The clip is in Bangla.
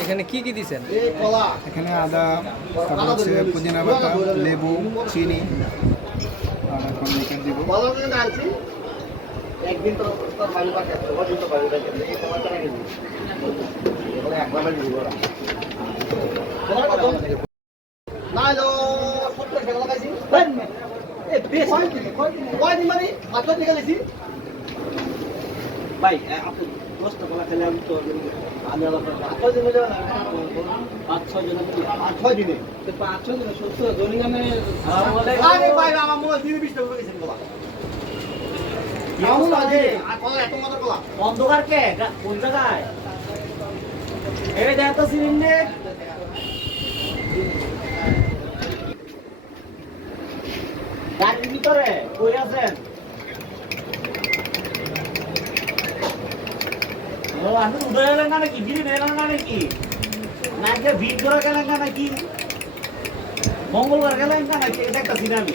এখানে কি কি দিছেন? কলা এখানে আদা তারপর হচ্ছে পুদিনা পাতা লেবু চিনি আর এখন দিব একদিন তো তোর বাড়ি পাঠিয়ে আসবে তো বাড়ি পাঠিয়ে এই কলাটা রেখে একবার দিব। ওরা কলাটা কম না এলো সত্তর টাকা লাগাইছি ভাই আপনি দশটা কলা খেলে আমি তো আমি পাঁচ ছয় দিন পাঁচ ছয় দিন? পাঁচ ছয় দিনে ছয় দিন ভাই আমার মনে বিশ টাকা গেছেন কলা? অন্ধকার কে? কোন জায়গায়? এই দেখ তো সিলিন্ডার। গাড়ির ভিতরে কই আছেন ও আপনি করে গেলেন মঙ্গলবার গেলেন নাকি? এটা একটা সিনামি